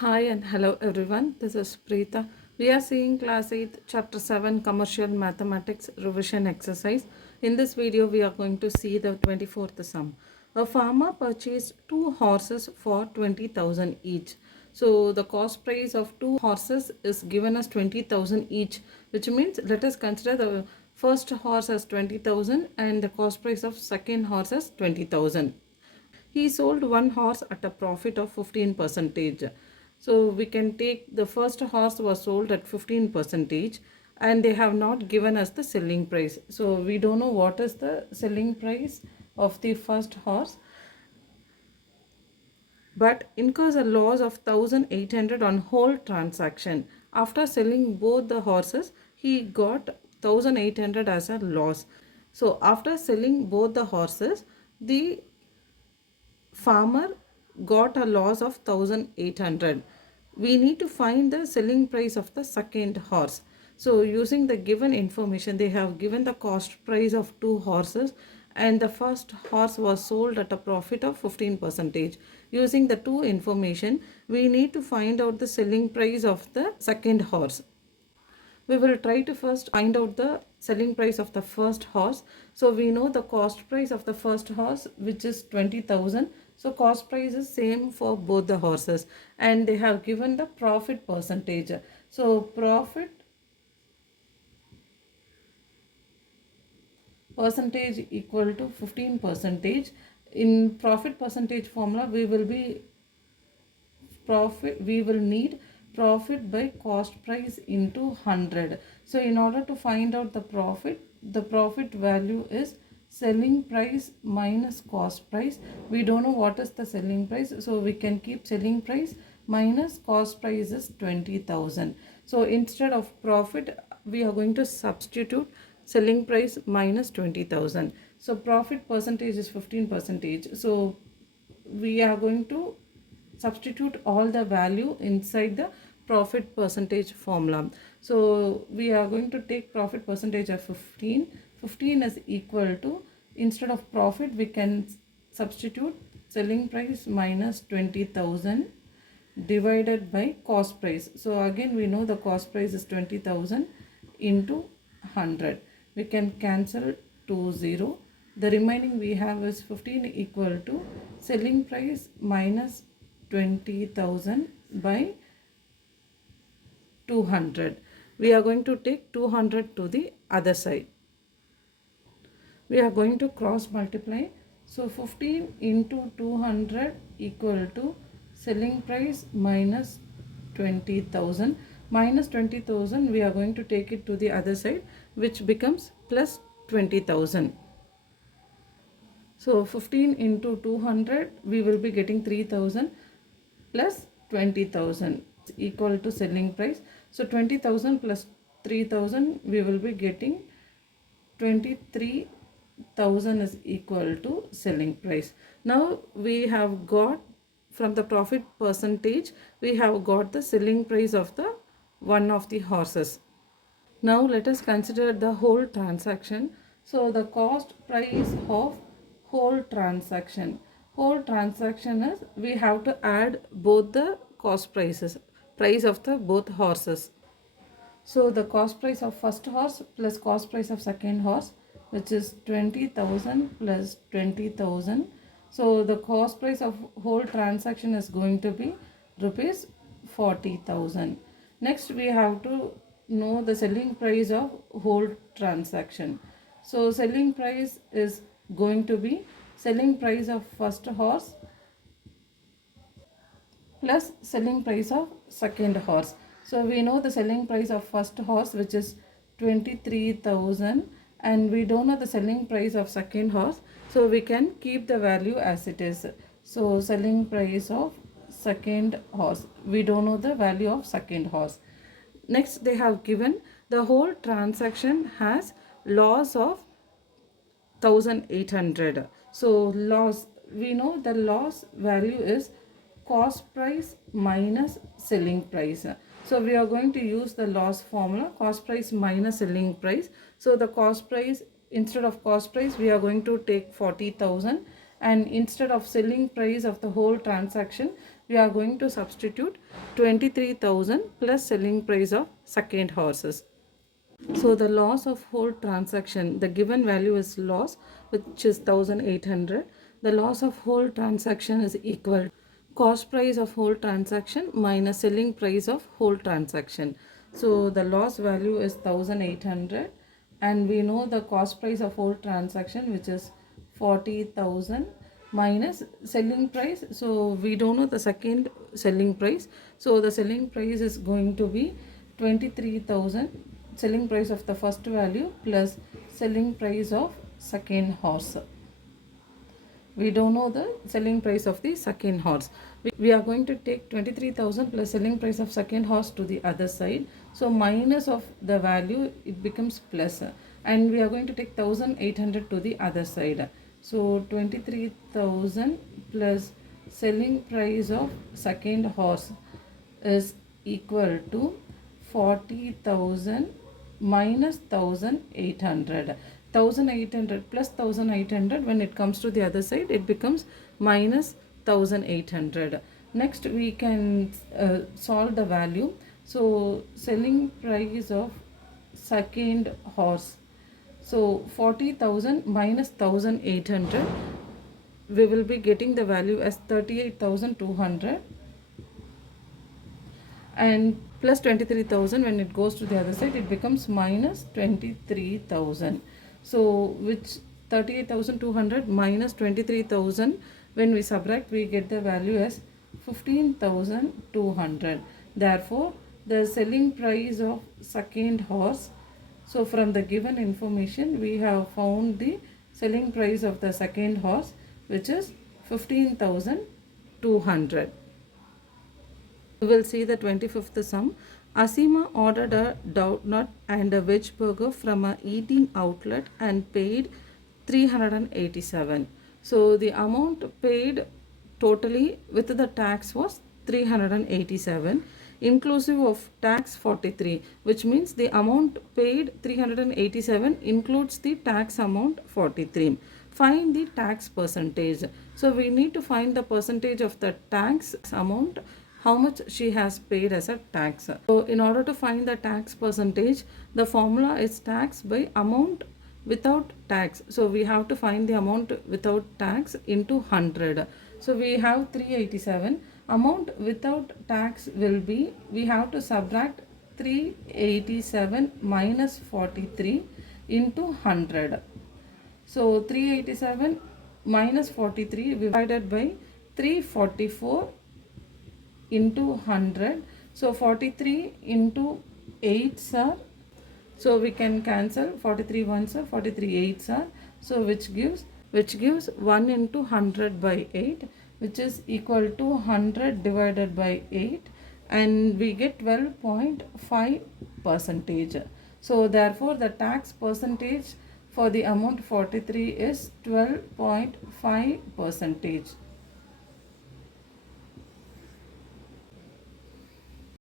Hi and hello everyone. This is Preeta. We are seeing class 8 chapter 7 commercial mathematics revision exercise. In this video we are going to see the 24th sum. A farmer purchased two horses for 20,000 each. So the cost price of two horses is given as 20,000 each, which means let us consider the first horse as 20,000 and the cost price of second horse as 20,000. He sold one horse at a profit of 15 percentage. So we can take the first horse was sold at 15 percentage and they have not given us the selling price. So we don't know what is the selling price of the first horse, but incurs a loss of 1,800 on whole transaction. After selling both the horses, he got 1,800 as a loss. So after selling both the horses, the farmer got a loss of 1,800. We need to find the selling price of the second horse. So using the given information, they have given the cost price of two horses and the first horse was sold at a profit of 15 percentage. Using the two information, we need to find out the selling price of the second horse. We will try to first find out the selling price of the first horse. So we know the cost price of the first horse, which is 20,000. So cost price is same for both the horses and they have given the profit percentage. So profit percentage equal to 15 percentage. In profit percentage formula, we will need profit by cost price into 100. So in order to find out the profit value is selling price minus cost price. We don't know what is the selling price, so we can keep selling price minus cost price is 20,000. So instead of profit, we are going to substitute selling price minus 20,000. So profit percentage is 15 percentage. So we are going to substitute all the value inside the profit percentage formula. So we are going to take profit percentage of 15. 15 is equal to, instead of profit we can substitute selling price minus 20,000 divided by cost price. So again we know the cost price is 20,000 into 100. We can cancel 0. The remaining we have is 15 equal to selling price minus 20,000 by 200. We are going to take 200 to the other side. We are going to cross multiply. So 15 into 200 equal to selling price minus 20,000. Minus 20,000 we are going to take it to the other side, which becomes plus 20,000. So 15 into 200 we will be getting 3,000 plus 20,000 equal to selling price. So 20,000 plus 3,000 we will be getting 23,000 is equal to selling price. Now we have got from the profit percentage, we have got the selling price of the one of the horses. Now let us consider the whole transaction. So the cost price of whole transaction. Whole transaction is we have to add both the cost prices, price of the both horses. So the cost price of first horse plus cost price of second horse, which is 20,000 plus 20,000. So the cost price of whole transaction is going to be rupees 40,000. Next we have to know the selling price of whole transaction. So selling price is going to be selling price of first horse plus selling price of second horse. So we know the selling price of first horse, which is 23,000, and we don't know the selling price of second horse, so we can keep the value as it is. So selling price of second horse, we don't know the value of second horse. Next they have given the whole transaction has loss of 1,800. So loss, we know the loss value is cost price minus selling price. So we are going to use the loss formula, cost price minus selling price. So the cost price, instead of cost price we are going to take 40,000 and instead of selling price of the whole transaction, we are going to substitute 23,000 plus selling price of second horses. So the loss of whole transaction, the given value is loss, which is 1800. The loss of whole transaction is equal cost price of whole transaction minus selling price of whole transaction. So the loss value is 1800, and we know the cost price of whole transaction, which is 40,000, minus selling price. So we don't know the second selling price, so the selling price is going to be 23,000, selling price of the first value plus selling price of second horse. We don't know the selling price of the second horse. We are going to take 23,000 plus selling price of second horse to the other side. So minus of the value, it becomes plus. And we are going to take 1800 to the other side. So 23,000 plus selling price of second horse is equal to 40,000 minus 1800. 1800 plus 1800, when it comes to the other side, it becomes minus 1800. Next we can solve the value. So selling price of second horse, so 40,000 minus 1800, we will be getting the value as 38,200, and plus 23,000, when it goes to the other side, it becomes minus 23,000. So which 38,200 minus 23,000, when we subtract, we get the value as 15,200. Therefore the selling price of second horse, so from the given information we have found the selling price of the second horse, which is 15,200. We will see the 25th sum. Asima ordered a donut and a veg burger from a eating outlet and paid 387. So the amount paid totally with the tax was 387, inclusive of tax 43, which means the amount paid 387 includes the tax amount 43. Find the tax percentage. So we need to find the percentage of the tax amount, how much she has paid as a tax. So in order to find the tax percentage, the formula is tax by amount without tax. So we have to find the amount without tax into 100. So we have 387. Amount without tax will be, we have to subtract 387 minus 43 into 100. So 387 minus 43 divided by 344 into 100. So 43 into 8s are, so we can cancel 43 ones are, 43 8s are, so which gives 1 into 100 by 8, which is equal to 100 divided by 8, and we get 12.5 percentage. So therefore the tax percentage for the amount 43 is 12.5 percentage.